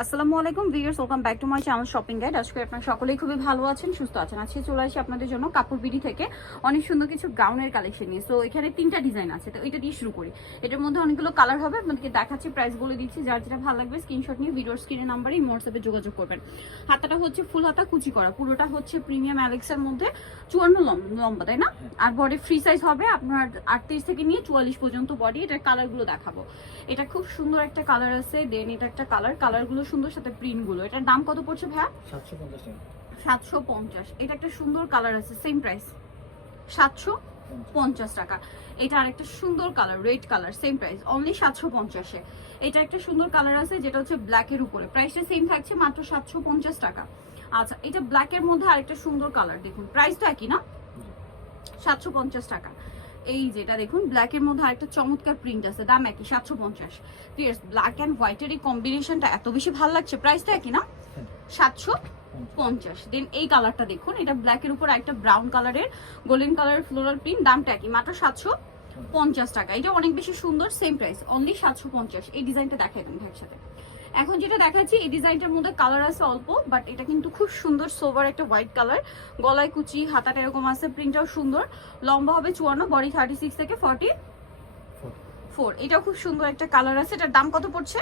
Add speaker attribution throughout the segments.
Speaker 1: আসসালামু আলাইকুম viewers, welcome back to my channel shopping guide. আজকে আপনারা সকলেই খুবই ভালো আছেন, সুস্থ আছেন। আজকে চলে আসি আপনাদের জন্য কাপড় বিডি থেকে। অনেক সুন্দর কিছু গাউনের কালেকশন নিয়ে। সো এখানে তিনটা ডিজাইন আছে, তো এটা দিয়ে শুরু করি। এটার মধ্যে অনেকগুলো কালার হবে, আপনাদেরকে দেখাচ্ছি প্রাইস বলে দিচ্ছি। যার যেটা ভালো লাগবে স্ক্রিনশট নিয়ে ভিডিওর স্ক্রিনের নাম্বারে হোয়াটসঅ্যাপে যোগাযোগ করবেন। হাতাটা হচ্ছে ফুল হাতা, কুচি করা। পুরোটা হচ্ছে প্রিমিয়াম অ্যালেক্সের মধ্যে। চুয়ান্ন লম- লম্বা, তাই না? আর বডি ফ্রি সাইজ হবে আপনার আটত্রিশ থেকে নিয়ে চুয়াল্লিশ পর্যন্ত বডি এটার কালারগুলো দেখাবো। এটা খুব সুন্দর একটা কালার আছে। দেন এটা একটা কালার কালারগুলো সুন্দর সাথে প্রিন্টগুলো এটার দাম কত পড়ছে ভাইয়া?
Speaker 2: সাতশো পঞ্চাশ
Speaker 1: সাতশো পঞ্চাশ। এটা একটা সুন্দর কালার আছে সেম প্রাইস সাতশো পঞ্চাশ টাকা। এটা আরেকটা সুন্দর colour red colour same price only সাতশো পঞ্চাশে। এটা একটা সুন্দর কালার আছে যেটা হচ্ছে ব্ল্যাকের উপরে। প্রাইসটা সেম থাকছে মাত্র সাতশো পঞ্চাশ টাকা। আচ্ছা এটা ব্ল্যাকের মধ্যে আরেকটা সুন্দর কালার দেখুন। প্রাইসটা একই না? সাতশো পঞ্চাশ টাকা। এই যেটা দেখুন ব্ল্যাকের মধ্যে আরেকটা চমৎকার প্রিন্ট আছে দাম একই সাতশো পঞ্চাশ। ব্ল্যাক অ্যান্ড হোয়াইটের এই কম্বিনেশনটা এত বেশি ভালো লাগছে প্রাইসটা একই না? সাতশো পঞ্চাশ। দেন এই কালারটা দেখুন এটা ব্ল্যাকের উপর একটা ব্রাউন কালারের গোল্ডেন কালারের ফ্লোরাল প্রিন্ট দামটা একই মাত্র সাতশো পঞ্চাশ টাকা। এটা অনেক বেশি সুন্দর সেম প্রাইস অনলি সাতশো পঞ্চাশ। এই ডিজাইনটা দেখাই দেন একসাথে এখন যেটা দেখাচ্ছি এই ডিজাইনটার মধ্যে কালার আছে অল্প বাট এটা কিন্তু খুব সুন্দর সোভার একটা হোয়াইট কালার গলায় কুচি হাতাটা এরকম আছে প্রিন্টটাও সুন্দর। লম্বা হবে চুয়ান্ন বডি থার্টি সিক্স থেকে ফর্টি ফোর এটাও খুব সুন্দর একটা কালার আছে। এটার দাম কত পড়ছে?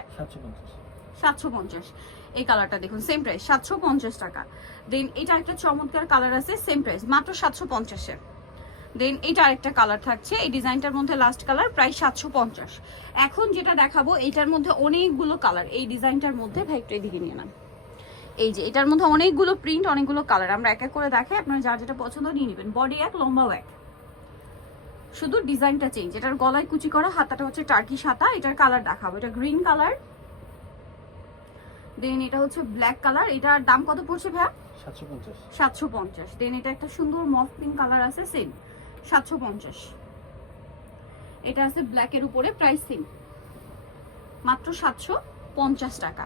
Speaker 2: সাতশো পঞ্চাশ।
Speaker 1: এই কালারটা দেখুন সেম প্রাইস সাতশো পঞ্চাশ টাকা। দেন এটা একটা চমৎকার কালার আছে সেম প্রাইস মাত্র সাতশো পঞ্চাশে দেন এটা আরেকটা কালার থাকছে। এই ডিজাইনটার মধ্যে লাস্ট কালার প্রায় সাতশো পঞ্চাশ। এখন যেটা দেখাবো এইটার মধ্যে অনেকগুলো কালার এই ডিজাইনটার মধ্যে ভাই একটু এদিকে নিয়ে নেন। এই যে এটার মধ্যে অনেকগুলো প্রিন্ট অনেকগুলো কালার আমরা এক এক করে দেখাই আপনারা যার যেটা পছন্দ নিয়ে নেবেন। বডি এক লম্বাও এক। শুধু ডিজাইনটা চেঞ্জ এটার গলায় কুচি করা হাতাটা হচ্ছে টার্কি হাতা এটার কালার দেখাবো। এটা গ্রিন কালার দেন এটা হচ্ছে ব্ল্যাক কালার এটার দাম কত পড়ছে ভাইয়া?
Speaker 2: সাতশো পঞ্চাশ।
Speaker 1: সাতশো পঞ্চাশ। দেন এটা একটা সুন্দর মফ পিঙ্ক কালার আছে সেম সাতশো পঞ্চাশ। এটা আছে ব্ল্যাকের উপরে প্রাইস সেম মাত্র সাতশো পঞ্চাশ টাকা।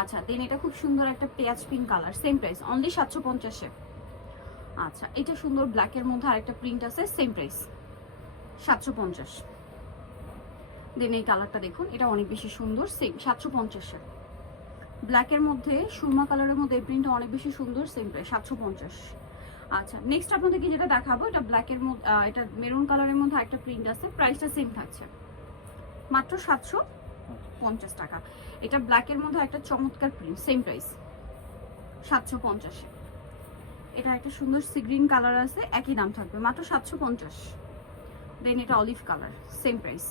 Speaker 1: আচ্ছা দেন এটা খুব সুন্দর একটা পেঁয়াজ pink colour same price only সাতশো পঞ্চাশে। আচ্ছা এটা সুন্দর ব্ল্যাকের মধ্যে আরেকটা প্রিন্ট আছে সেম প্রাইস সাতশো পঞ্চাশ। দেন এই কালারটা দেখুন, এটা অনেক বেশি সুন্দর সেম সাতশো পঞ্চাশে। ব্ল্যাকের মধ্যে, সুরমা কালারের মধ্যে এই প্রিন্টটা অনেক বেশি সুন্দর সেম প্রাইস সাতশো পঞ্চাশ। আচ্ছা নেক্সট আপনাদেরকে যেটা দেখাবো, এটা ব্ল্যাকের মধ্যে এটা মেরুন কালারের মধ্যে একটা প্রিন্ট আছে প্রাইসটা সেম থাকছে। মাত্র সাতশো পঞ্চাশ টাকা। এটা ব্ল্যাকের মধ্যে একটা চমৎকার প্রিন্ট সেম প্রাইস সাতশো পঞ্চাশে। এটা একটা সুন্দর সি গ্রিন কালার আছে, একই দাম থাকবে, মাত্র সাতশো পঞ্চাশ। দেন এটা অলিভ কালার সেম প্রাইস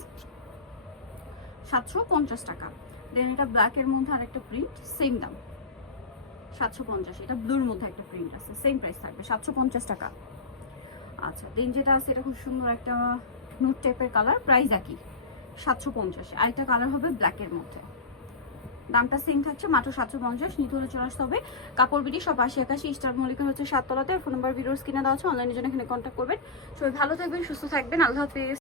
Speaker 1: সাতশো পঞ্চাশ টাকা। দেন এটা ব্ল্যাকের মধ্যে আর একটা প্রিন্ট সেম দাম। সাতশো পঞ্চাশ, এটা ব্লুর মধ্যে একটা প্রিন্ট আছে সেম প্রাইস থাকবে, সাতশো পঞ্চাশ টাকা। আচ্ছা দেন যেটা আছে, এটা খুব সুন্দর একটা নুট টাইপের কালার প্রাইস একই, সাতশো পঞ্চাশ। আরেকটা কালার হবে ব্ল্যাকের মধ্যে। দামটা সেম থাকছে, মাত্র সাতশো পঞ্চাশ নিতে হলে চলে আসতে হবে। কাপড় বিডি সব আশি একাশি, স্টার মলিকা হচ্ছে সাততলাতে, ফোন নাম্বার ভিডিওস কিনে দেওয়া আছে অনলাইনের জন্য এখানে কন্ট্যাক্ট করবেন। সবাই ভালো থাকবেন, সুস্থ থাকবেন, আল্লাহ হাফিজ।